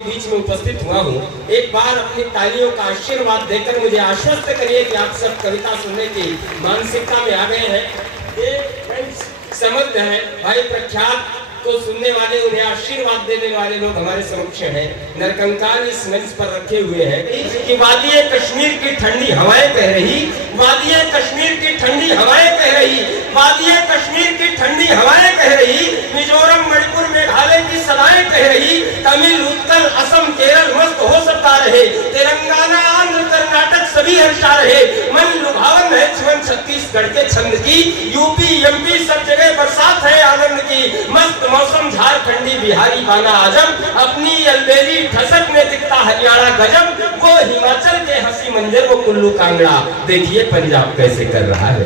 बीच में उपस्थित हुआ हूँ, एक बार अपनी तालियों का आशीर्वाद देकर मुझे आश्वस्त करिए कि आप सब कविता सुनने की मानसिकता में आ गए हैं। ये समर्थ है भाई प्रख्यात को सुनने वाले, उन्हें आशीर्वाद देने वाले लोग हमारे समक्ष हैं। नरकंकाल इस मंच पर रखे हुए हैं कि वादिये कश्मीर की ठंडी हवाएं कह रही, वादिये कश्मीर की ठंडी हवाएं कह रही, वादिये कश्मीर की ठंडी हवाएं कह रही, मिजोरम मणिपुर मेघालय की सदाएं कह रही, तमिल उत्कल असम केरल मस्त हो सकता रहे, तेलंगाना आंध्र कर्नाटक सभी हर्षा रहे, मन लुभावन है जीवन छत्तीसगढ़ के छंद की, यूपी एमपी सब जगह बरसात है आनंद की, मस्त मौसम झारखंडी बिहारी गाना आजम, अपनी अलबेली ठसक में दिखता हरियाणा गजब, वो हिमाचल के हंसी मंजर वो कुल्लू कांगड़ा, देखिए पंजाब कैसे कर रहा है,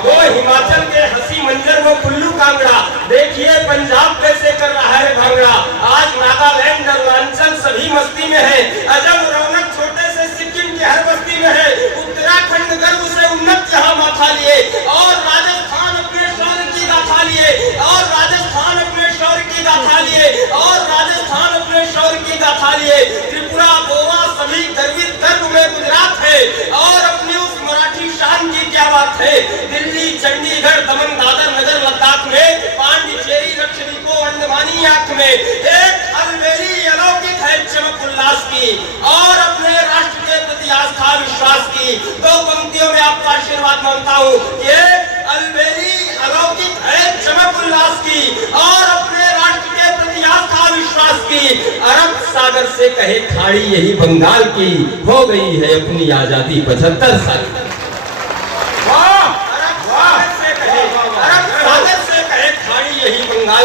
वो हिमाचल के हंसी मंजर वो कुल्लू कांगड़ा, देखिए पंजाब कैसे कर रहा है भांगड़ा, आज नागालैंड अरुणाचल सभी मस्ती में है, अजब रौनक छोटे से सिक्किम की हर बस्ती में है, उत्तराखंड गर्व से उन्नत यहाँ माथा लिए, और राजस्थान अपने शौर्य की गाथा लिए, और राजस्थान अपने शौर्य की गाथा लिए, और राजस्थान अपने शौर्य की गाथा लिए, त्रिपुरा गोवा सभी गर्वित गर्व में गुजरात है, और अपनी उस मराठी शान की क्या बात है, दिल्ली चंडीगढ़ दमन दादर नगर लद्दाख में, पांडिचेरी लक्षद्वीपों अंडमानी आंख में, एक अलबेली अलौकिक है चमक उल्लास की, और अपने राष्ट्र के प्रति आस्था विश्वास की। दो पंक्तियों में आपका आशीर्वाद मांगता हूँ, ये अलबेली अलौकिक है चमक उल्लास की, और अपने राष्ट्र के प्रति आस्था विश्वास की, अरब सागर से कहे खाड़ी यही बंगाल की, हो गई है अपनी आजादी 75 साल की।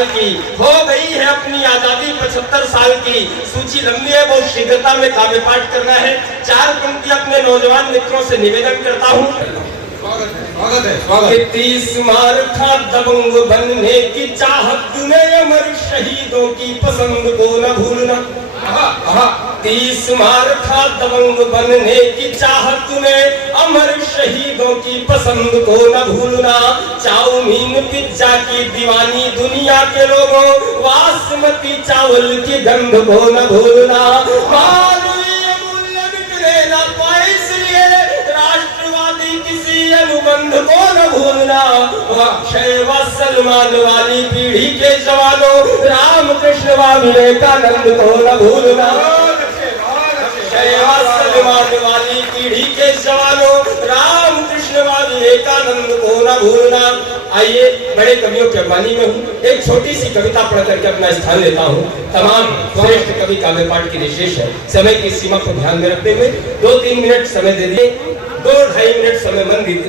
की हो गई है अपनी आजादी 75 साल की। सूची लंबी है, बहुत शीघ्रता में काव्य पाठ करना है। 4 पंक्ति अपने नौजवान मित्रों से निवेदन करता हूँ। तीस मार खा दबंग बनने की चाहत में अमर शहीदों की पसंद को न भूलना। 30 मार खा दबंग बनने की चाहत में अमर शहीदों की पसंद को न भूलना। चाउमीन पिज्जा की दीवानी दुनिया के लोगों, बासमती चावल की गंध को न भूलना। मानवीय मूल्य मिटने न पाए इसलिए राष्ट्रवादी किसी अनुबंध को न भूलना। अक्षय व सलमान वाली पीढ़ी के जवानों, रामकृष्ण व विवेकानंद को न भूलना। वाली पीढ़ी के जवानों, रामकृष्ण व विवेकानंद को न भूलना। आइए, बड़े कवियों के अगवानी में हूँ, एक छोटी सी कविता पढ़ करके अपना स्थान लेता हूँ। तमाम श्रेष्ठ कवि काव्य पाठ की विशेष है। समय की सीमा को ध्यान में रखते हुए 2-3 मिनट समय दे दिए, 2-2.5 मिनट समय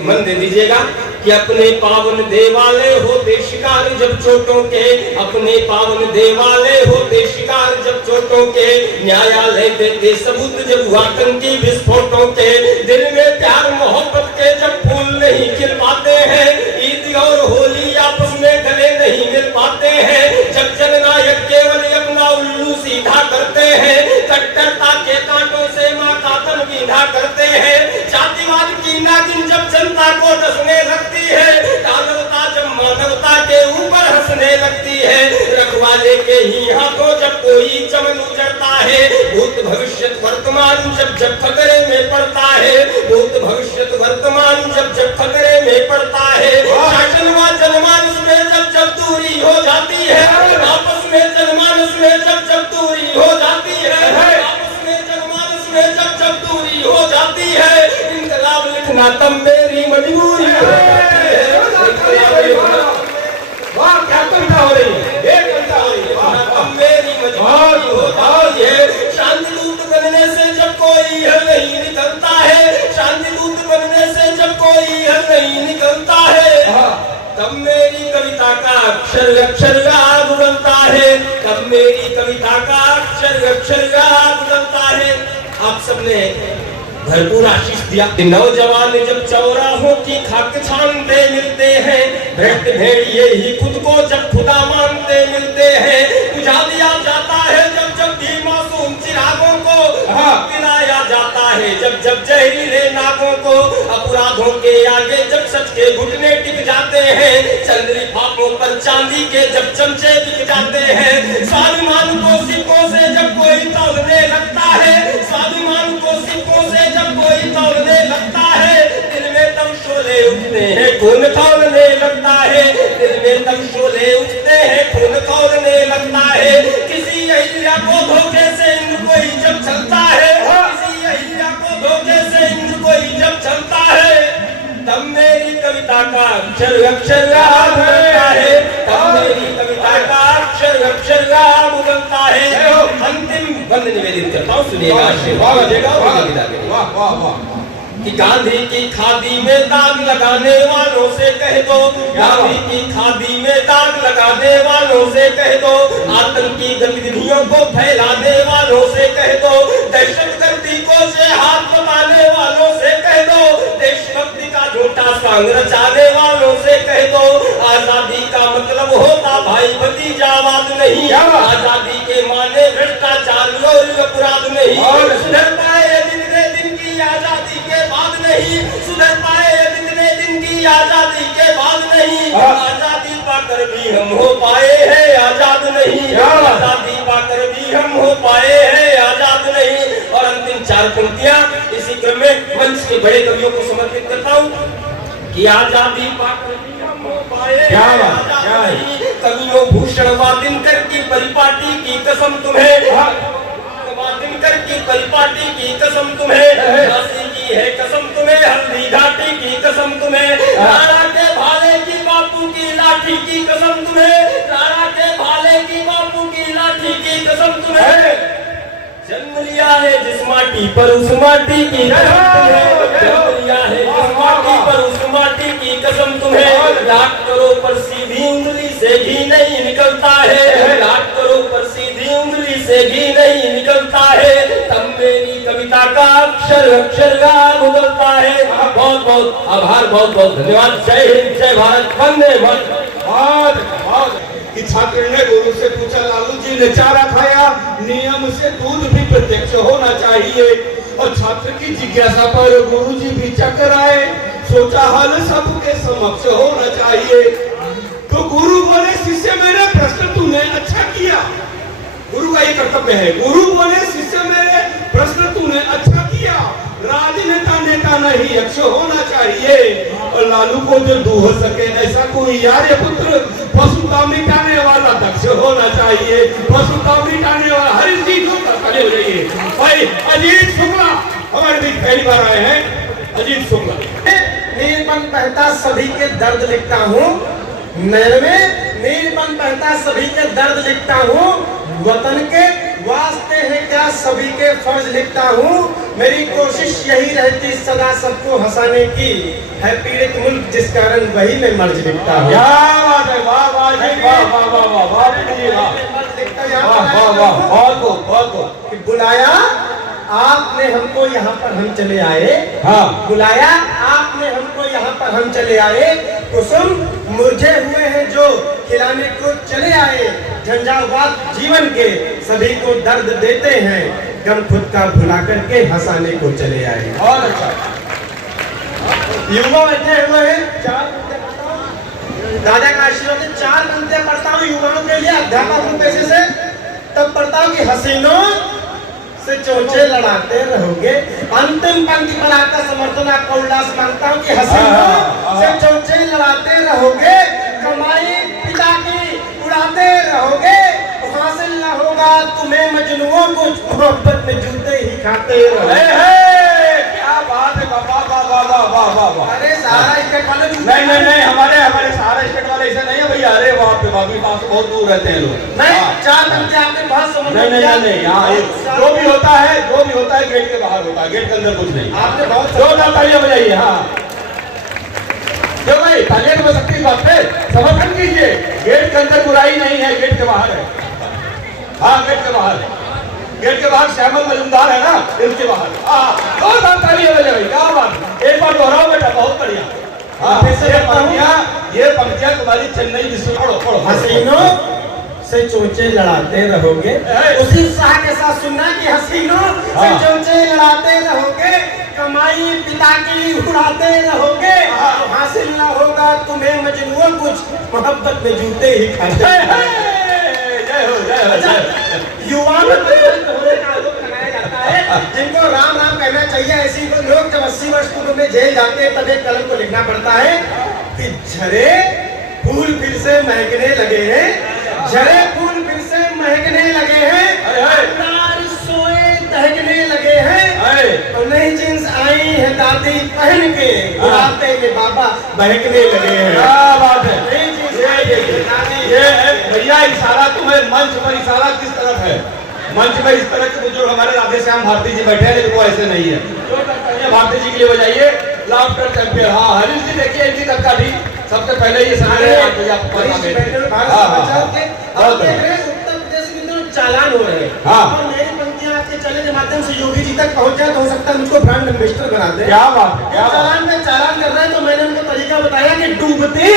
मन दे दीजिएगा कि अपने पावन देवालय होते शिकार जब चोटों के, अपने पावन देवालय होते शिकार जब चोटों के, न्यायालय देते सबूत जब हुआ आतंकी विस्फोटों के, दिल में प्यार मोहब्बत के जब फूल नहीं खिल पाते हैं, ईद और होली आपस में गले नहीं मिल पाते हैं, जब जननायक केवल अपना उल्लू सीधा करते हैं, कट्टरता के कांटों से माँ का तन बीधा करते हैं, जातिवाद की नागिन जब जनता को डसने लगती है, दानवता जब मानवता के ऊपर हंसने लगती है, रखवाले के ही हाथों जब कोई चमन उजड़ता है, भूत भविष्य वर्तमान जब जब खतरे में पड़ता है, भूत भविष्य वर्तमान जब जब खतरे में पड़ता है, शासन व जनमानस में जब जब दूरी हो जाती है, आपस में जनमानस में जब जब दूरी हो जाती है, आपस में जनमानस में जब जब दूरी हो जाती है, इनकलाब लिखना तब मेरी मजबूरी है। वाह, क्या कविता हो रही है, ये कविता हो रही है। तब मेरी मजबूरी होती है, शांति दूत बनने से जब कोई हल नहीं निकलता है, शांति दूत बनने से जब कोई हल नहीं निकलता है, तब मेरी कविता का अक्षर अक्षर याद बनता है, तब मेरी कविता का अक्षर अक्षर याद बनता है। आप सबने भरपूर आशीष दिया। नौजवान जब चौराहों की खाक छानते मिलते हैं, भ्रष्ट भेड़िए ही खुद को जब खुदा मानते मिलते हैं, बुझा दिया जाता है जब जब भी मासूम चिरागों को, पिलाया जाता है जब जब जहरीले नागों को, अपराधों के आगे जब सच के घुटने टिक जाते हैं, चंद्री फापों पर चांदी के जब चमचे बिक जाते हैं, स्वाभिमान उठते हैं खून खौलने लगता है, दिल में तब शोले उठते हैं खून खौलने लगता है। किसी अहिल्या को धोखे से इंद्र कोई जब चलता है, किसी अहिल्या को धोखे से इंद्र कोई जब चलता है, तब मेरी कविता का अक्षर अक्षर राम उगलता है, तब मेरी कविता का अक्षर अक्षर राम उगलता है। अंतिम बंद निवेदित करता हूँ, सुनिएगा, आशीर्वाद देगा कविता के। वाह वाह वाह। कि गांधी की खादी में दाग लगाने वालों से कह दो, गांधी की खादी में दाग लगाने वालों से कह दो, आतंकी गतिविधियों को फैलाने वालों से कह दो, दहशतगर्दी को से हाथ बताने वालों से कह दो, देशभक्ति का झूठा सांग रचाने वालों से कह दो, आजादी का मतलब होता भाई भतीजावाद नहीं, आजादी के माने भ्रष्टाचार और अपराध नहीं, सुधर पाए जितने दिन की आजादी के बाद नहीं, सुधर पाए जितने दिन की आजादी के बाद नहीं, आजादी पाकर भी हम हो पाए हैं आजाद नहीं, आजादी पाकर भी हम हो पाए हैं आजाद नहीं। और अंतिम चार पंक्तियां इसी क्रम में मंच के बड़े कवियों को समर्पित करता हूँ कि आजादी पाकर भी हम हो पाए हैं आजाद नहीं। कवियों भूषण वादिनकर की परिपाटी की कसम तुम्हें, वादिनकर की परिपाटी की कसम तुम्हें, झांसी की है कसम तुम्हें, हल्दी घाटी की कसम तुम्हें, राणा के भाले की बापू की लाठी की कसम तुम्हें, राणा के भाले की बापू की लाठी की कसम तुम्हें। जन्म लिया है जिस माटी पर उस माटी की कसम तुम्हें, जन्म लिया है जिस माटी पर उस माटी की कसम तुम्हें। लाख करो पर सीधी उंगली से घी नहीं निकलता है, लाख करो पर सीधी उंगली से घी नहीं निकलता है, तब मेरी कविता का अक्षर अक्षर गान उगलता है। बहुत बहुत आभार, बहुत बहुत धन्यवाद। जय हिंद, जय भारत, वंदे मातरम। कि छात्र ने गुरु से पूछा, लालू जी ने चारा खाया, नियम से दूध भी प्रत्यक्ष होना चाहिए। और छात्र की जिज्ञासा पर गुरु जी भी चक्कर आए, सोचा हल सबके समक्ष होना चाहिए। तो गुरु बोले, शिष्य मेरे प्रश्न तूने अच्छा किया। गुरु का ये कर्तव्य है। गुरु बोले, शिष्य मेरे प्रश्न तूने अच्छा किया, राजनेता नेता नहीं यक्ष होना चाहिए। और लालू को जो दूह सके ऐसा कोई यार पुत्र, पशुता मिटाने वाला दक्ष होना चाहिए। पशुता मिटाने वाला हर चीज खड़े हो जाइए। भाई अजीत शुक्ला हमारे बीच पहली बार आए हैं। अजीत शुक्ला, नीलपन बहता सभी के दर्द लिखता हूँ, मैं नीलपन बहता सभी के दर्द लिखता हूँ, वतन के वास्ते है क्या सभी के फर्ज लिखता हूँ। मेरी कोशिश यही रहती सदा सबको हंसाने की, है पीड़ित मुल्क जिस कारण वही मैं मर्ज लिखता हूँ। क्या बात है, वाह वाह जी, वाह वाह वाह वाह वाह जी, वाह वाह वाह, बहुत बहुत। कि बुलाया आपने हमको यहाँ पर हम चले आए, हाँ बुलाया आपने हमको यहाँ पर हम चले आए, कुसुम मुरझे हुए हैं जो खिलाने को चले आए, झंझावात जीवन के सभी को दर्द देते हैं, गम खुद का भुला करके हंसाने को चले आए। बहुत अच्छा। युवा बैठे हुए हैं, चार दादा का आशीर्वाद से 4 पंक्तियां पढ़ता हूँ युवाओं के लिए, अध्यापक हूँ पेशे से। तब पढ़ता हूँ कि हसीनों से चोचे लड़ाते रहोगे। अंतिम पंक्ति पढ़ाकर समर्थन आपका उल्लास मांगता हूँ कि हसीनों से चोचे लड़ाते रहोगे, कमाई पिता की उड़ाते रहोगे, हासिल न होगा तुम्हें मजनुओं को, मोहब्बत में जूते ही खाते रहोगे। क्या बात है, वाह वाह वाह वाह वाह वाह वाह। अरे सारा स्टेट वाले नहीं हमारे सारा स्टेट वाले ऐसे नहीं है भैया। अरे वहाँ पे बाबी पास बहुत दूर रहते हैं लोग। नहीं, 4 घंटे आपने बहुत समझ नहीं यहाँ जो भी होता है गेट के बाहर होता है, गेट के अंदर कुछ नहीं। आपने बहुत जोरदार तालियां बजाइए। हाँ क्यों भाई, तालियां बजा सकती इस बात पे, समर्थन कीजिए। गेट के अंदर बुराई नहीं है, गेट के बाहर है। हाँ गेट के बाहर है, गेट के बाहर श्यामल मजूमदार है ना, इसके बाहर। जोरदार तालियां बजाइए, क्या बात। एक बार दोहराओ बेटा, बहुत बढ़िया। ये पंक्तियां तुम्हारी चेन्नई विश्व। हसीनों से चोचे लड़ाते रहोगे, उसी उत्साह के साथ सुनना कि हसीनों से चोचे लड़ाते रहोगे, कमाई पिता की उड़ाते रहोगे, हासिल न होगा तुम्हें मजनुओं कुछ, मोहब्बत में जूते ही खाते। युवा में होने का आरोप लगाया जाता है है जिनको राम राम कहना चाहिए। ऐसी लोग जब 80 वर्ष की उम्र में जेल जाते हैं तब एक कलम को लिखना पड़ता है कि झरे फूल फिर से महकने लगे हैं, झरे फूल फिर से महकने लगे हैं, तार सोए दहकने लगे हैं, और नई जींस आई है दादी पहन के, बुढ़ापे में बाबा बहकने लगे हैं। क्या बात है। नई जींस आई है दादी। ये भैया इशारा तुम्हें मंच पर इशारा किस तरफ है? मंच पर इस तरह के बुजुर्ग हमारे राधे श्याम भारती जी बैठे हैं, लेकिन वो ऐसे नहीं है। जो तालियां भारती जी के लिए बजाइए, लाफ्टर चैंपियन। हाँ हरीश जी देखिए इनकी तबका भी सबसे पहले ये समय चालान हो रहे हैं। हाँ। और मेरी पंक्तियां आपके चैनल के माध्यम से योगी जी तक पहुंच जाए तो हो सकता है मुझको ब्रांड एम्बेसडर बना दे। क्या बात है, क्या चालान में चालान कर रहा है तो मैंने उनको तरीका बताया कि डूबती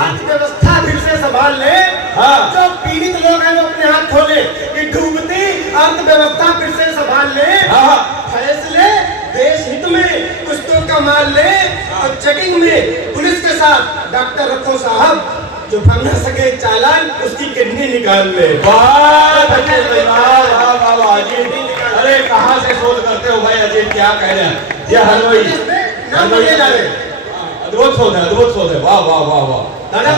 अर्थव्यवस्था फिर से संभाल ले। हाँ। जो पीड़ित लोग हैं वो अपने हाथ खोले कि डूबती अर्थव्यवस्था फिर से संभाल ले। हाँ। फैसले देश हित में कुछ तो कमाल ले, और चेकिंग में पुलिस के साथ डॉक्टर रखो साहब, जो भर न सके चालान उसकी किडनी निकाल ले। अरे कहाँ से शोध करते हो भाई अजीत, क्या कह रहे हैं? ये हलवाई नाम बदले जा रहे, अद्भुत शोध है, अद्भुत शोध है। वाह वाह वाह वाह। दादा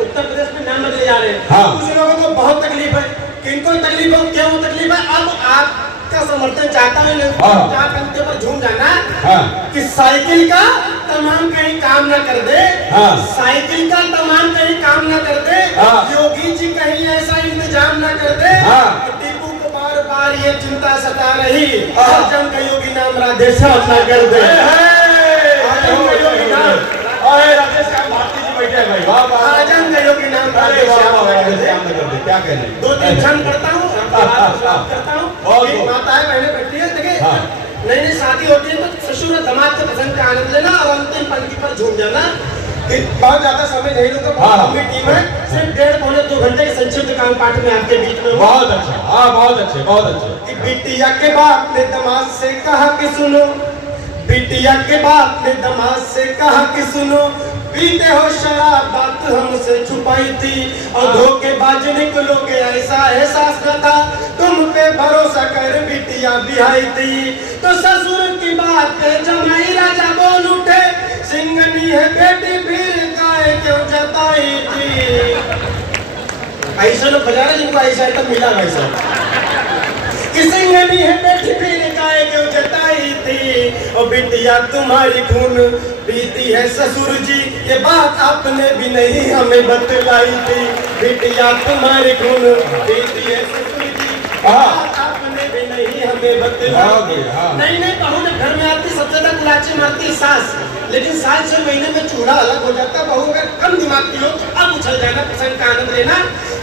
उत्तर प्रदेश में नाम बदले जा रहे हैं। हाँ। कुछ लोगों को बहुत तकलीफ है, किनको तकलीफ हो, क्यों तकलीफ है? अब आपका समर्थन चाहता है चार पंक्ति पर झूम जाना। हाँ। कि साइकिल का तमाम कहीं काम न कर दे। हाँ। साइकिल का तमाम कहीं काम न कर दे। हाँ। योगी जी कहीं ऐसा इंतजाम न कर दे। हाँ। टीपू को बार बार ये चिंता सता रही, हाँ। जम का योगी नाम राधे श्याम न कर दे। राधे श्याम भारती जी बैठे हैं भाई। वाह वाह। आजम का योगी नाम राधे श्याम न कर दे। क्या कह रहे हैं? 2-3 क्षण पढ़ता हूँ, करता हूँ। बहुत एक बहुत। माताएं बहनें बैठी है, देखिए हाँ। नई नई शादी होती है तो ससुर और दामाद के पसंद का आनंद लेना और अंतिम पंक्ति पर झूम जाना। कि बहुत ज्यादा समय नहीं लूंगा, बहुत हाँ। लंबी टीम है, सिर्फ 1.5-2 घंटे के संक्षिप्त काम पाठ में आपके बीच में हूँ। बहुत अच्छा। हाँ बहुत अच्छे, बहुत अच्छे। कि बिटिया के बाप ने दामाद से कहा कि सुनो, बिटिया के बाप ने दामाद से कहा कि सुनो, पीते हो शराब बात हमसे छुपाई थी, और धोखेबाज निकलोगे ऐसा एहसास न था, तुम पे भरोसा कर बिटिया बिहाई थी। तो ससुर की बात पे जमाई राजा बोल उठे, सिंगनी है बेटी फिर गाय क्यों जताई थी। ऐसा लोग बजा रहे जिनको ऐसा तब मिला वैसा। कि सिंगनी है बेटी फिर गाय क्यों जताई थी, और बिटिया तुम्हारी खून पीती है ससुर जी, ये बात आपने भी नहीं हमें बतलाई थी। बिटिया तुम्हारी खून पीती है ससुर जी, बात आपने भी नहीं हमें बतलाई। नहीं नहीं बहू जब घर में आती सबसे ज्यादा कुलाची मारती सास, लेकिन साल 6 महीने में चूड़ा अलग हो जाता। बहू अगर कम दिमाग की हो तो अब उछल जाना, पसंद का आनंद लेना।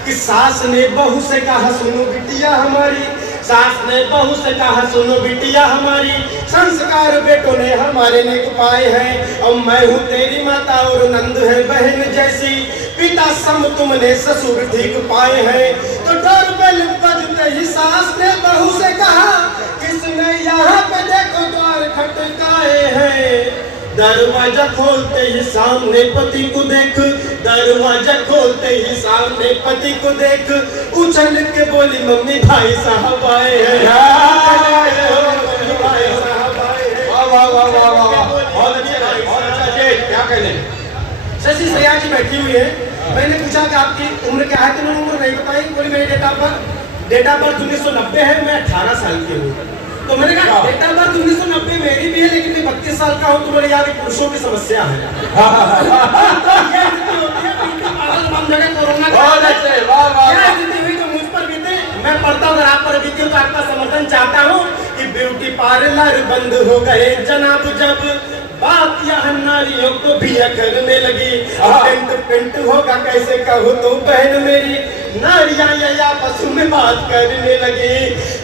कि सास ने बहू से कहा सुनो बिटिया हमारी, सास ने बहू से कहा सुनो बिटिया हमारी, संस्कार बेटों ने हमारे नेक पाए हैं, और मैं हूँ तेरी माता और नंद है बहन जैसी, पिता सम तुमने ससुर ठीक पाए हैं। तो डोरबेल बजते ही सास ने बहू से कहा, किसने यहाँ पे देखो द्वार खटकाए हैं। दरवाजा खोलते ही सामने पति को देख, दरवाजा खोलते ही सामने पति को देख, उछल के बोली मम्मी भाई साहब आए हैं। क्या कहने? शशि श्रेया जी बैठी हुई है। मैंने पूछा कि आपकी उम्र क्या है, तो उन्होंने उम्र नहीं बताई। बोली मेरी डेट ऑफ बर्थ 1990 है, मैं 18 साल की हूँ। तो मैंने कहा डेट ऑफ बर्थ 1990 मेरी भी है, लेकिन मैं 32 साल का हूँ। तो बोले यार पुरुषों की समस्या है। मुझ पर बीते, मैं पढ़ता हूँ, अगर आप पर बीती हो तो आपका समर्थन चाहता हूँ। कि ब्यूटी पार्लर बंद हो गए जनाब, जब बात यहाँ नारियों को भी करने लगी, पेंट होगा कैसे कहूँ तो बहन मेरी, नारियां या आपस में बात करने लगी।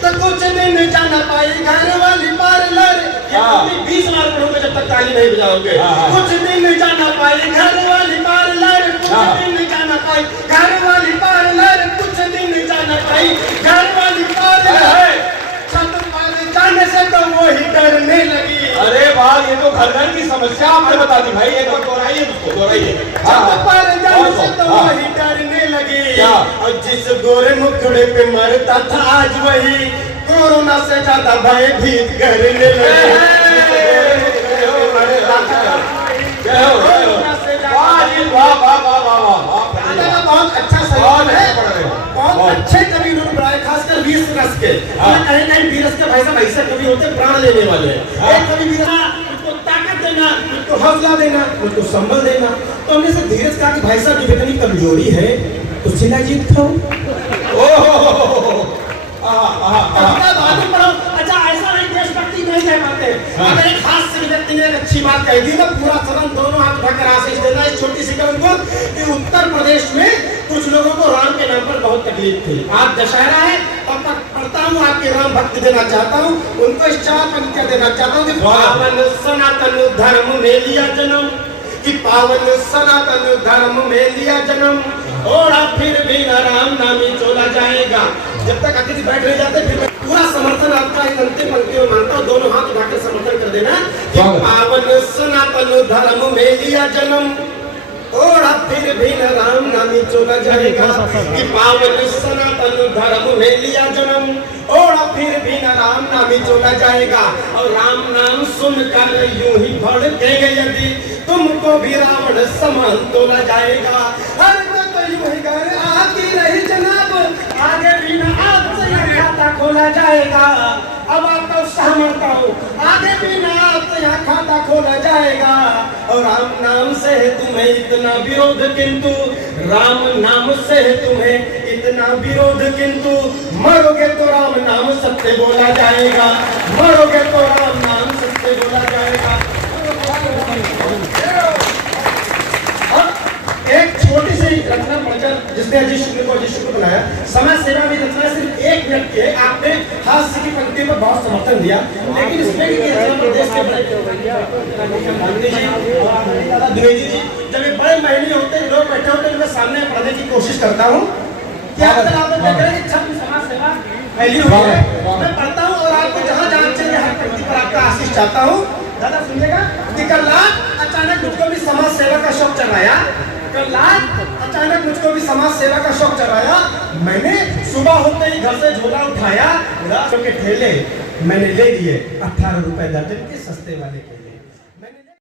तो कुछ दिन जाना पाई घर वाली पार्लर, 20 बार पढ़ोगे जब तक ताली नहीं बजाओगे। कुछ दिन जाना पाई घर वाली पार्लर, कुछ दिन जाना पाई घर वाली पार्लर, कुछ दिन जाना पाई घर वाली पार्लर, छत पर जाने से तो वो ही डरने लगी। अरे वाह, ये तो घर घर की समस्या आपने बता दी भाई। एक बार दोहराइए उसको, दोहराइए। छत पर जाने से तो वो ही डरने लगी। और जिस गोरे मुखड़े पे मरता था आज वही कोरोना से ज्यादा भयभीत करने लगे। दादा का बहुत अच्छा सवाल है, बहुत अच्छे कवि उन्होंने बनाए, खासकर 20 रस के। कहीं कहीं 20 के भाई साहब ऐसे कवि होते प्राण लेने वाले। एक कवि उसको ताकत देना, उसको हौसला देना, उसको संबल देना। तो हमने से धीरज कहा कि भाई साहब जब इतनी कमजोरी है तो शिलाजीत खाओ। अच्छा ऐसा नहीं देशभक्ति नहीं कह पाते। अगर एक हास्य व्यक्ति ने एक अच्छी बात कह दी तो पूरा सदन दोनों हाथ उठाकर आशीष देना। इस छोटी सी कविता को कि उत्तर प्रदेश में कुछ लोगों को राम के नाम पर बहुत तकलीफ थी। आज दशहरा है, तब तक पढ़ता हूँ आपके राम भक्ति देना चाहता हूँ, उनको इस 4 पंक्तियां देना चाहता हूँ कि पावन सनातन धर्म में लिया जन्म, कि पावन सनातन धर्म में लिया जन्म, और फिर भी राम नामी चोला जाएगा। जब तक अतिथि बैठ नहीं जाते फिर पूरा समर्थन आपका इस अंतिम पंक्ति में मानता हूँ। दोनों हाथ उठाकर समर्थन कर देना कि पावन सनातन धर्म में लिया जन्म, और फिर भी राम नामी चोला जाएगा। कि पावन सनातन धर्म में लिया जन्म, और फिर भी राम नामी चोला जाएगा। और राम नाम सुनकर यूं ही भड़केगा यदि तुमको भी रावण समान तोला जाएगा। हर तो यूं ही घर आती रही जनाब, आगे भी ना आपसे खाता खोला जाएगा। अब आपको सहमत हो, आगे भी ना आपसे यहाँ खाता खोला जाएगा। और राम नाम से है तुम्हें इतना विरोध, किंतु राम नाम से है तुम्हें इतना विरोध, किंतु मरोगे तो राम नाम सत्य बोला जाएगा। मरोगे तो राम नाम सत्य बोला जाएगा। एक छोटी सी रचना पढ़कर जिसने अजीत शुक्ल को अजीत शुक्ल बनाया, समाज सेवा में रचना सिर्फ 1 मिनट के। आपने हास्य की पंक्ति पर बहुत समर्थन दिया, लेकिन इसमें भी प्रदेश के द्विवेदी जी जब ये बड़े महीने होते लोग बैठे होते उनके सामने पढ़ने की कोशिश करता हूँ। क्या आप देख रहे हैं छत्र समाज सेवा फैली हुई है, मैं पढ़ता हूँ और आपको जहाँ जहाँ चाहिए हर पंक्ति पर आपका आशीष चाहता हूँ। दादा सुनिएगा कि कल रात अचानक मुझको भी समाज सेवा का शौक चढ़ाया। कल रात अचानक मुझको भी समाज सेवा का शौक चढ़ाया। मैंने सुबह होते ही घर से झोला उठाया, के ठेले मैंने ले लिए 18 रुपए दर्जन के सस्ते वाले के।